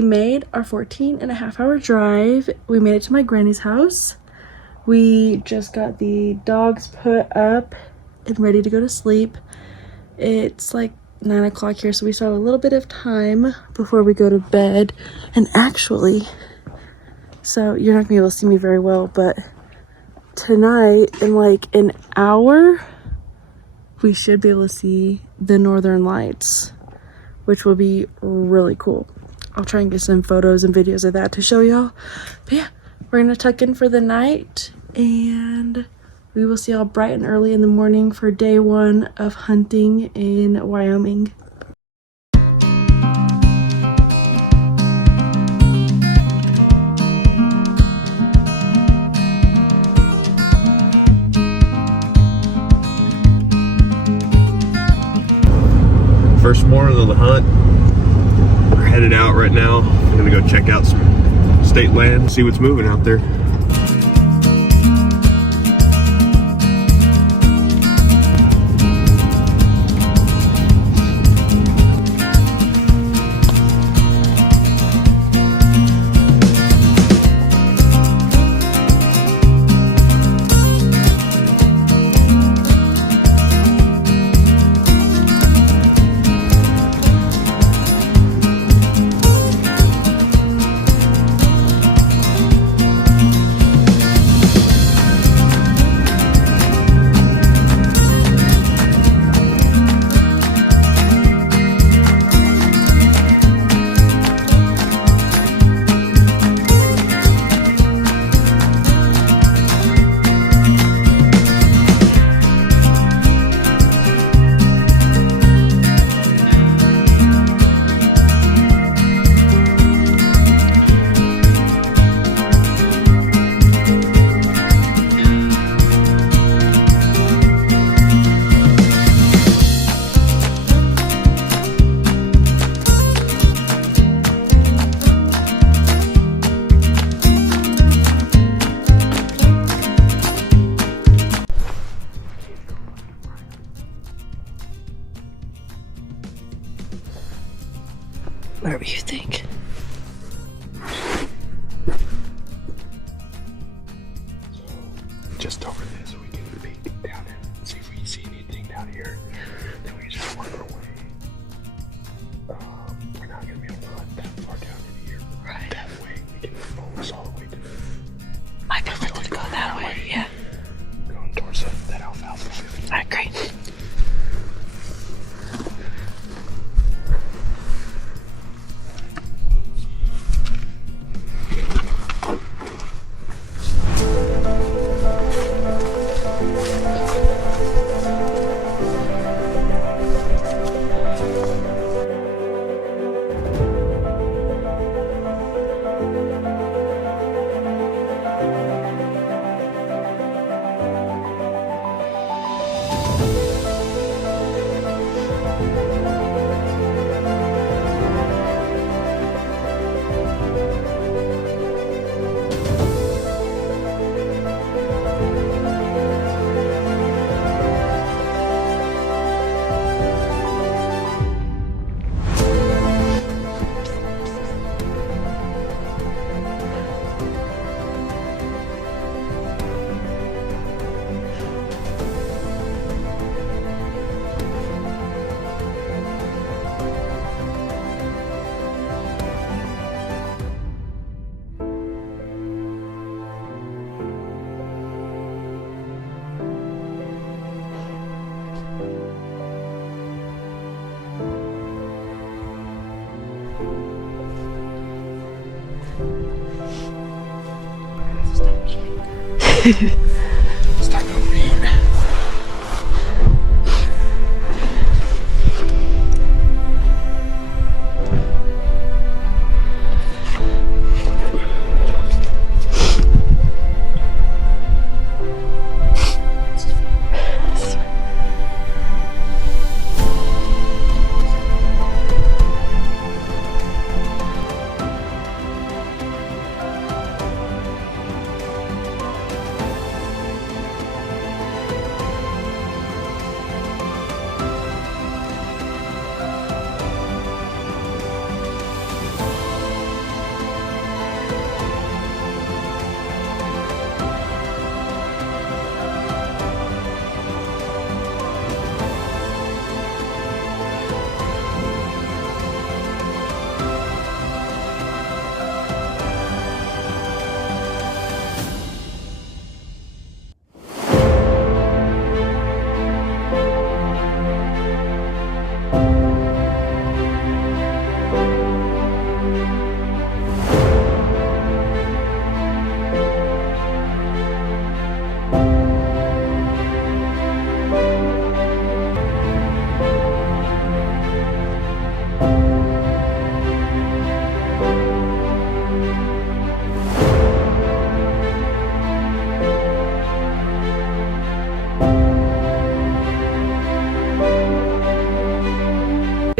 we made our 14.5-hour drive. We made it to my granny's house. We just got the dogs put up and ready to go to sleep. It's like 9 o'clock here, so we still have a little bit of time before we go to bed. And actually, so you're not gonna be able to see me very well, but tonight in like an hour, we should be able to see the northern lights, which will be really cool. I'll try and get some photos and videos of that to show y'all. But yeah, we're gonna tuck in for the night and we will see y'all bright and early in the morning for day 1 of hunting in Wyoming. First morning of the hunt. We're headed out right now. I'm gonna go check out some state land, see what's moving out there. Whatever you think. Just over this, we can peek down and see if we see anything down here. Then we can just work our way. We're not going to be able to hunt that far down in here. Right. That way, we can focus all the way to the... Might be able to go that way, yeah. Going towards that alfalfa. Alright, great. Start over here.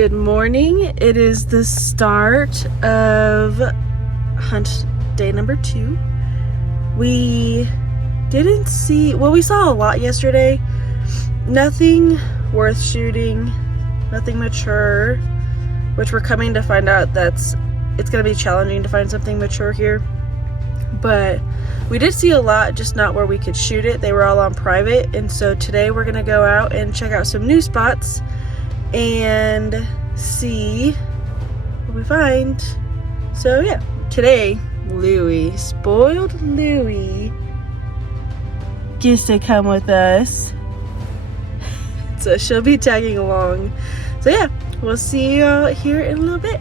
Good morning. It is the start of hunt day number 2. We didn't see, well, we saw a lot yesterday. Nothing worth shooting, nothing mature, which we're coming to find out it's going to be challenging to find something mature here. But we did see a lot, just not where we could shoot it. They were all on private, and so today we're going to go out and check out some new spots and see what we find. So yeah, today Louie, spoiled Louie, gets to come with us. So she'll be tagging along. So yeah, we'll see you all here in a little bit.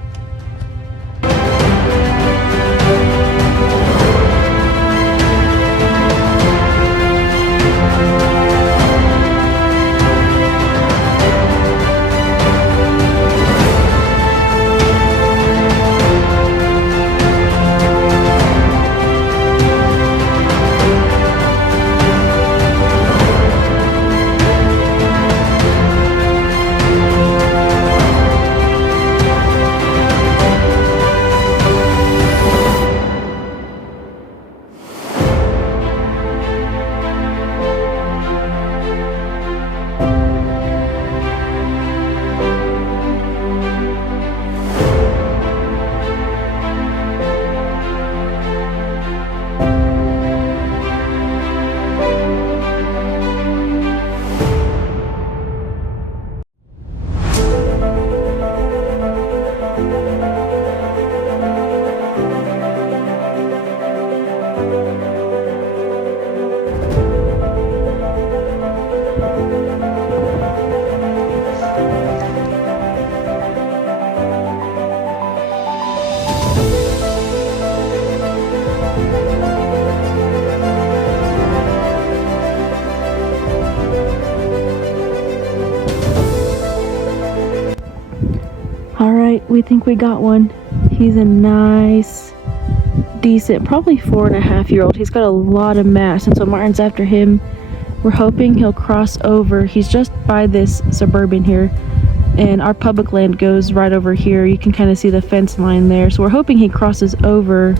Alright, we think we got one. He's a nice, decent, probably 4.5-year-old. He's got a lot of mass, and so Martin's after him. We're hoping he'll cross over. He's just by this suburban here, and our public land goes right over here. You can kind of see the fence line there, so we're hoping he crosses over.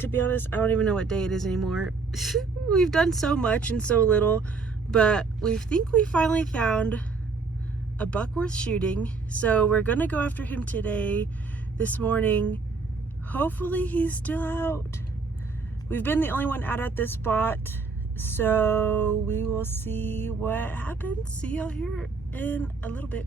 to be honest, I don't even know what day it is anymore. We've done so much and so little, but we think we finally found a buck worth shooting. So we're gonna go after him today, this morning. Hopefully he's still out. We've been the only one out at this spot, so we will see what happens. See y'all here in a little bit.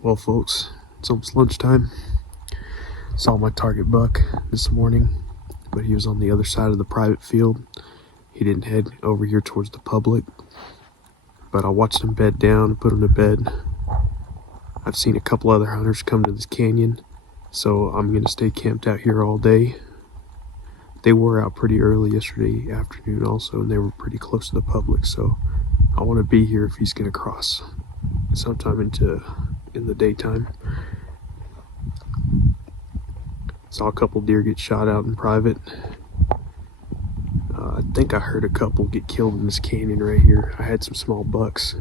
Well, folks, it's almost lunchtime. Saw my target buck this morning, but he was on the other side of the private field. He didn't head over here towards the public, but I watched him bed down and put him to bed. I've seen a couple other hunters come to this canyon, so I'm going to stay camped out here all day. They were out pretty early yesterday afternoon also, and they were pretty close to the public, so I want to be here if he's going to cross sometime in the daytime. Saw a couple deer get shot out in private. I think I heard a couple get killed in this canyon right here. I had some small bucks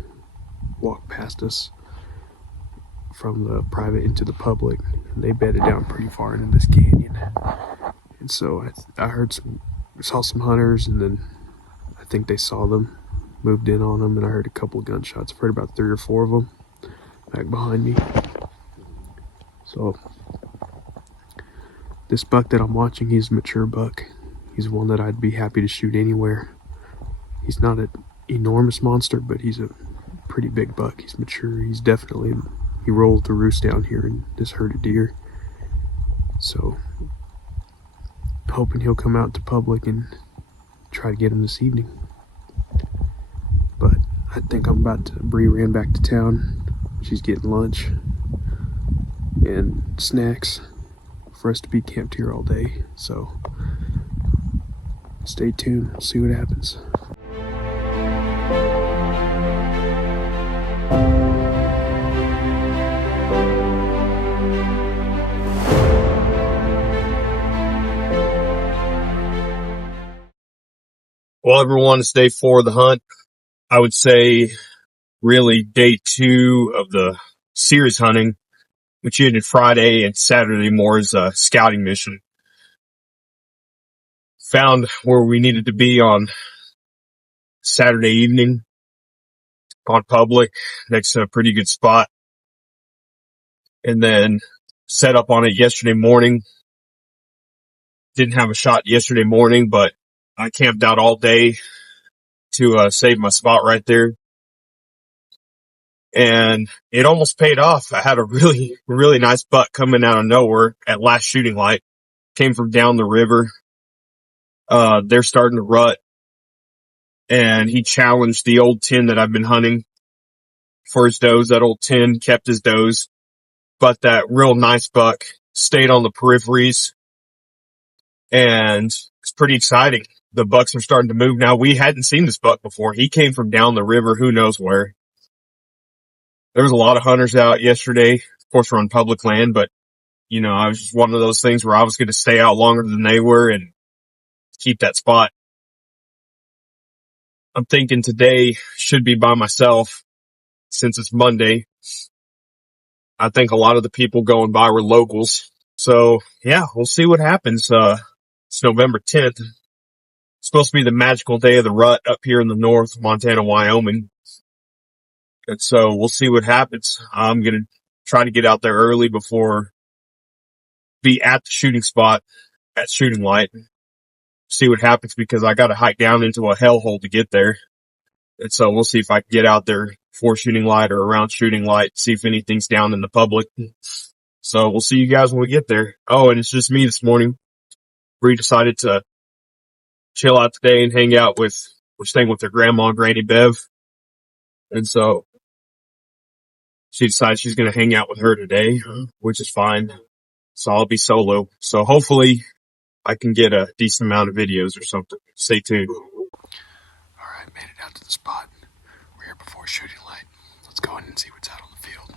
walk past us from the private into the public, and they bedded down pretty far into this canyon. And so I saw some hunters, and then I think they saw them, moved in on them, and I heard a couple of gunshots. I've heard about 3 or 4 of them back behind me. So this buck that I'm watching, he's a mature buck. He's one that I'd be happy to shoot anywhere. He's not an enormous monster, but he's a pretty big buck. He's mature. He rolled the roost down here in this herd of deer. So hoping he'll come out to public and try to get him this evening. But I think Bree ran back to town. She's getting lunch and snacks for us to be camped here all day. So Stay tuned. We'll see what happens. Well, everyone, it's day 4 of the hunt. I would say really day 2 of the series hunting, which ended Friday and Saturday more as a scouting mission. Found where we needed to be on Saturday evening on public next to a pretty good spot. And then set up on it yesterday morning. Didn't have a shot yesterday morning, but I camped out all day to save my spot right there. And it almost paid off. I had a really, really nice buck coming out of nowhere at last shooting light. Came from down the river. They're starting to rut. And he challenged the old 10 that I've been hunting for his does. That old 10 kept his does. But that real nice buck stayed on the peripheries. And it's pretty exciting. The bucks are starting to move now. We hadn't seen this buck before. He came from down the river, who knows where. There was a lot of hunters out yesterday. Of course, we're on public land, but, you know, I was just one of those things where I was going to stay out longer than they were and keep that spot. I'm thinking today should be by myself since it's Monday. I think a lot of the people going by were locals. So, yeah, we'll see what happens. It's November 10th. It's supposed to be the magical day of the rut up here in the north, Montana, Wyoming. And so we'll see what happens. I'm going to try to get out there early be at the shooting spot at shooting light. See what happens because I got to hike down into a hellhole to get there. And so we'll see if I can get out there before shooting light or around shooting light, see if anything's down in the public. So we'll see you guys when we get there. Oh, and it's just me this morning. Bree decided to chill out today and hang out we're staying with her grandma, Granny Bev. And so she decided she's going to hang out with her today, which is fine. So I'll be solo. So hopefully I can get a decent amount of videos or something. Stay tuned. All right, made it out to the spot. We're here before shooting light. Let's go in and see what's out on the field.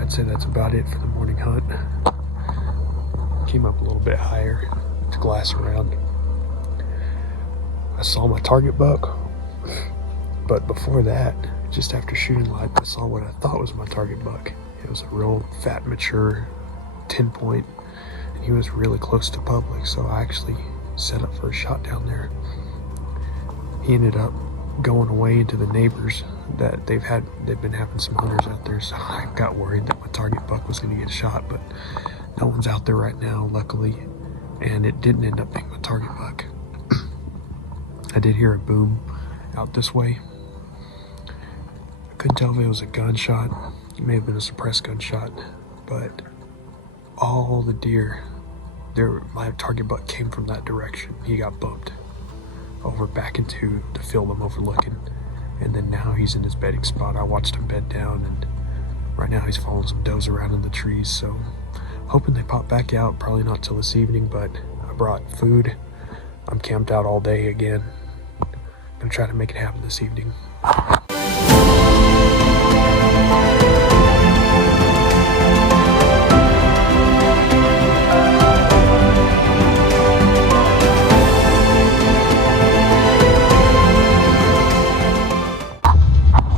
I'd say that's about it for the morning hunt. Came up a little bit higher to glass around. I saw my target buck, but before that, just after shooting light, I saw what I thought was my target buck. It was a real fat, mature 10 point, and he was really close to public, so I actually set up for a shot down there. He ended up going away into the neighbors that they've been having some hunters out there, so I got worried that my target buck was going to get shot, but no one's out there right now, luckily, and it didn't end up being my target buck. I did hear a boom out this way. I couldn't tell if it was a gunshot. It may have been a suppressed gunshot, but all the deer, my target buck came from that direction. He got bumped over back into the field I'm overlooking, and then now he's in his bedding spot. I watched him bed down, and right now he's following some does around in the trees, so hoping they pop back out. Probably not till this evening, but I brought food. I'm camped out all day again. Gonna try to make it happen this evening.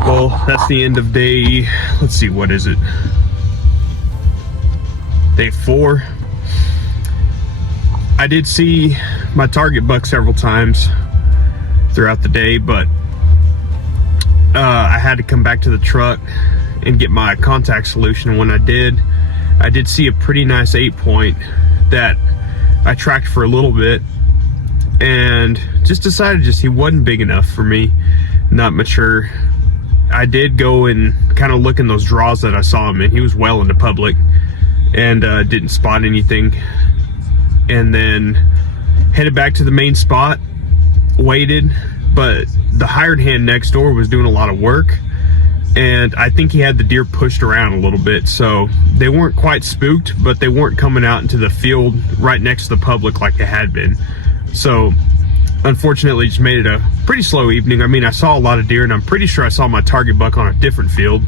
Well, that's the end of day, let's see, what is it? Day 4. I did see my target buck several times throughout the day, but I had to come back to the truck and get my contact solution, and when I did see a pretty nice 8 point that I tracked for a little bit and just decided he wasn't big enough for me, not mature. I did go and kind of look in those draws that I saw him in. He was well into public and didn't spot anything. And then headed back to the main spot, waited, but the hired hand next door was doing a lot of work, and I think he had the deer pushed around a little bit, so they weren't quite spooked, but they weren't coming out into the field right next to the public like they had been. So unfortunately, just made it a pretty slow evening. I mean, I saw a lot of deer, and I'm pretty sure I saw my target buck on a different field.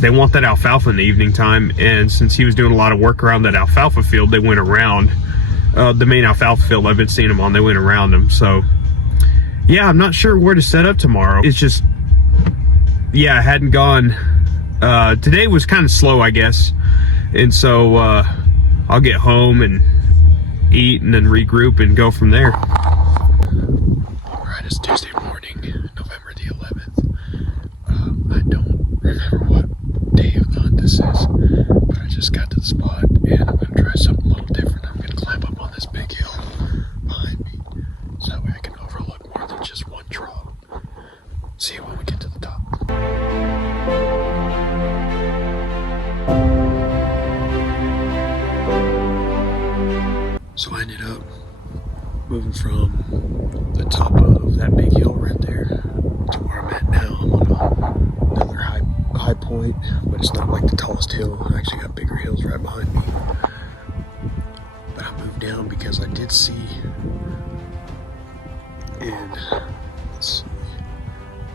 They want that alfalfa in the evening time, and since he was doing a lot of work around that alfalfa field, they went around the main alfalfa field I've been seeing them on. They went around them. So yeah, I'm not sure where to set up tomorrow. It's just, yeah, I hadn't gone. Today was kind of slow, I guess, and so I'll get home and eat and then regroup and go from there. All right, it's Tuesday morning, November the 11th. I don't remember what day of the hunt this is, but I just got to the spot and I'm gonna try something a little different. I'm gonna climb up on this big hill behind me so that way I can overlook more than just one draw. See you when we get to the top. So I ended up moving from the top of that big hill right there to where I'm at now. I'm on another high point, but it's not like the tallest hill. I actually got bigger hills right behind me. But I moved down because I did see in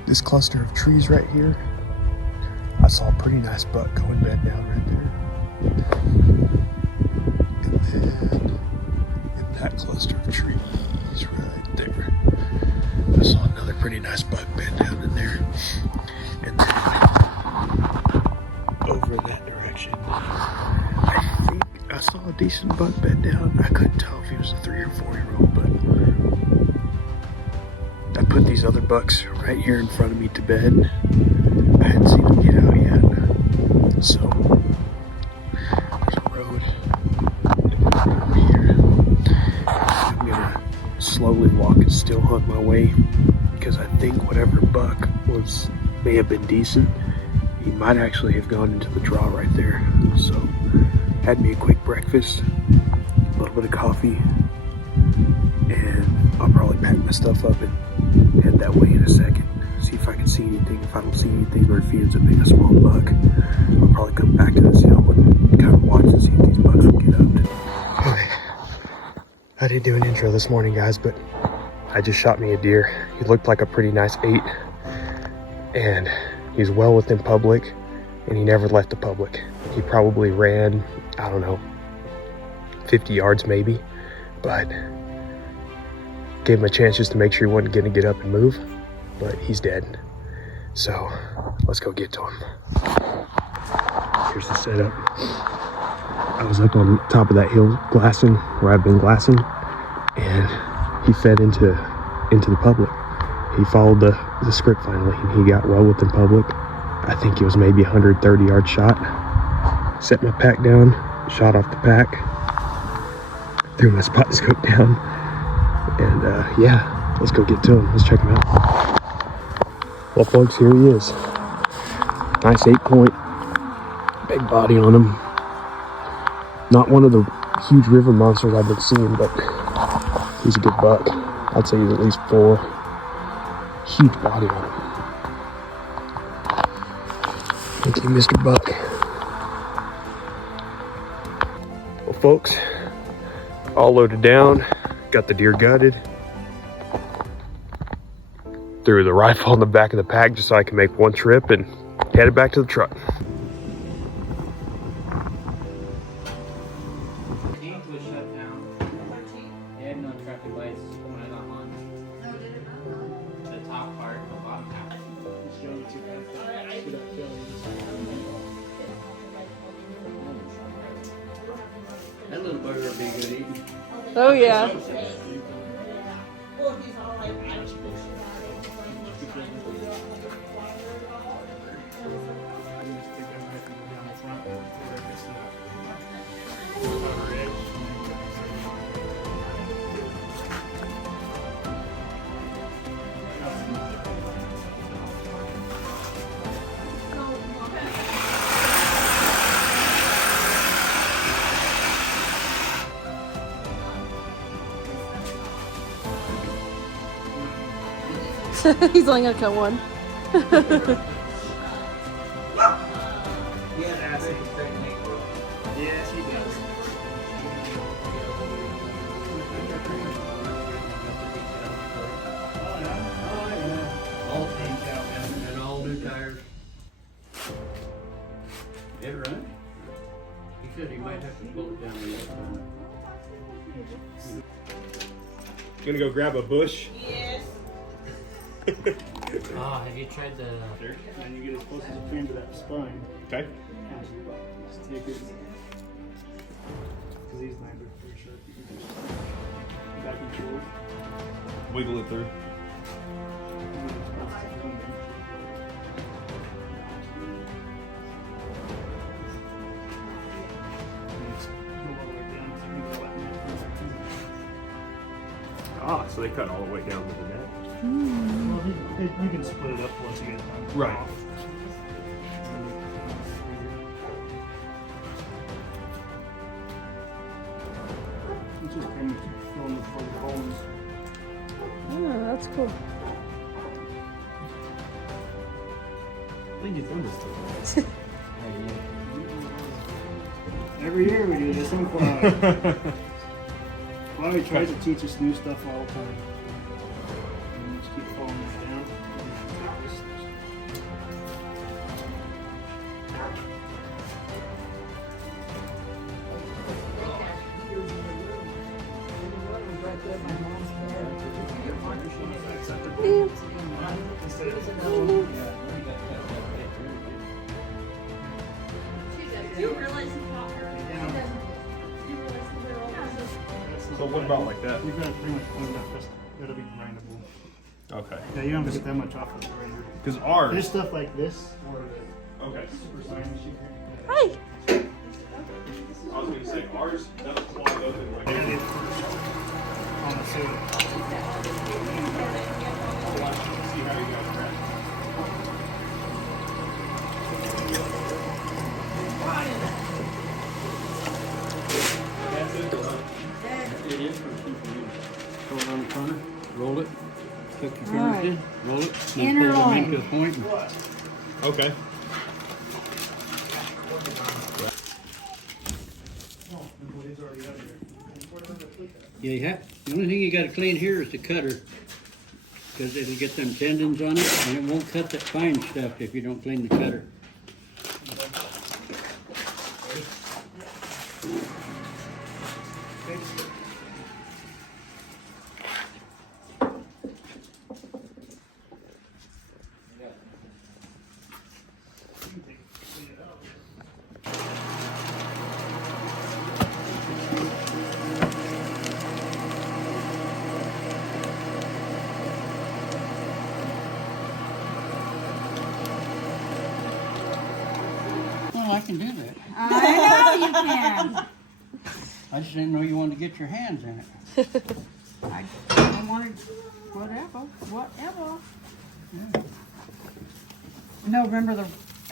this cluster of trees right here, I saw a pretty nice buck going bed down right there. And then in that cluster of trees right there, I saw another pretty nice buck bed down in there. And then over in that direction, I think I saw a decent buck bed down. I couldn't tell if he was a 3 or 4 year old, but I put these other bucks right here in front of me to bed. I hadn't seen them get out yet. So there's a road over here. I'm gonna slowly walk and still hunt my way, because I think whatever buck may have been decent. He might actually have gone into the draw right there. So had me a quick breakfast, a little bit of coffee, and I'll probably pack my stuff up and head that way in a second. See if I can see anything. If I don't see anything, or if he ends up being a small buck, I'll probably come back to this hill and kind of watch and see if these bucks will get up. Okay. I didn't do an intro this morning, guys, but I just shot me a deer. He looked like a pretty nice 8, and he's well within public, and he never left the public. He probably ran, I don't know, 50 yards maybe, but gave him a chance just to make sure he wasn't gonna get up and move, but he's dead. So let's go get to him. Here's the setup. I was up on top of that hill glassing, where I've been glassing, and he fed into the public. He followed the script finally, and he got well within public. I think it was maybe a 130-yard shot. Set my pack down, shot off the pack, threw my spot scope down, and yeah, let's go get to him. Let's check him out. Well, folks, here he is. Nice 8-point, big body on him. Not one of the huge river monsters I've been seeing, but he's a good buck. I'd say he's at least 4. Huge body on him. Thank you, Mr. Buck. Well, folks, all loaded down. Got the deer gutted. Threw the rifle in the back of the pack just so I can make one trip, and headed back to the truck. That little bugger would be good eating. Oh yeah. He's only gonna cut one. He has acid technique. Yes, he does. All changed out and all new tires. It run? He said he might have to pull it down a little. Gonna go grab a bush. Ah, have you tried the? And you get as close as you can to that spine. Okay. Just take it. Because these knives are pretty sharp. You can just back and forth. Wiggle it through. And then as close as you can. And just go all the way down to the flatten it. Ah, so they cut all the way down to the net. Well, you can split it up once you get it done. Right. It's just kind of keep filling the full bones. Oh, that's cool. I think you've done this too. Every year we do this one. Chloe tries to teach us new stuff all the time. And we just keep following it down. So what about like that? You've got it pretty much cleaned up. That'll be grindable. Okay. Yeah, you don't have to get that much off of the grinder. Because ours. There's stuff like this or the Okay. super fine machine. Hi. I was gonna say ours doesn't fly open like Yeah, it on the soda. See how you guys crack. That's it. It is from CPU. Throw it on the corner, roll it, hook your fingers Alright. in, roll it, then pull them into a point. Okay. Yeah, you have, the only thing you gotta clean here is the cutter. Cause it'll get them tendons on it and it won't cut that fine stuff if you don't clean the cutter. Well, I can do that. I know you can. I just didn't know you wanted to get your hands in it. I wanted whatever. No,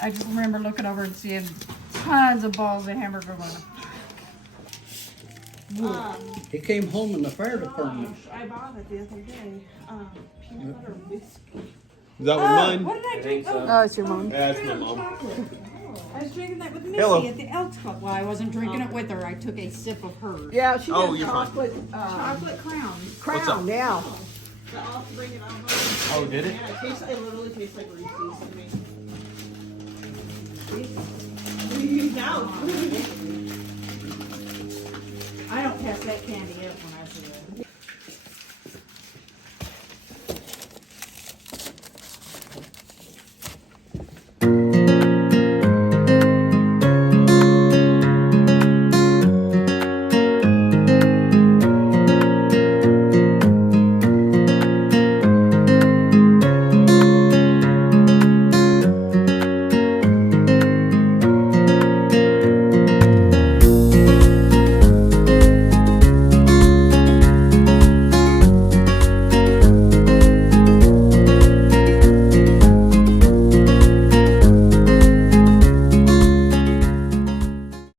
I just remember looking over and seeing tons of balls of hamburger going. He came home in the fire department. I bought it the other day. Peanut butter whiskey. Is that one mine? What did I drink? Oh, it's your mom. That's my mom. I was drinking that with Missy Hello. at the Elks Club. Well, I wasn't drinking it with her. I took a sip of hers. Yeah, she Oh, has you're fine. chocolate Chocolate crown. crown. Yeah. So I'll have to bring it out. Oh, did it? Yeah, it literally tastes like Reese's to me. No.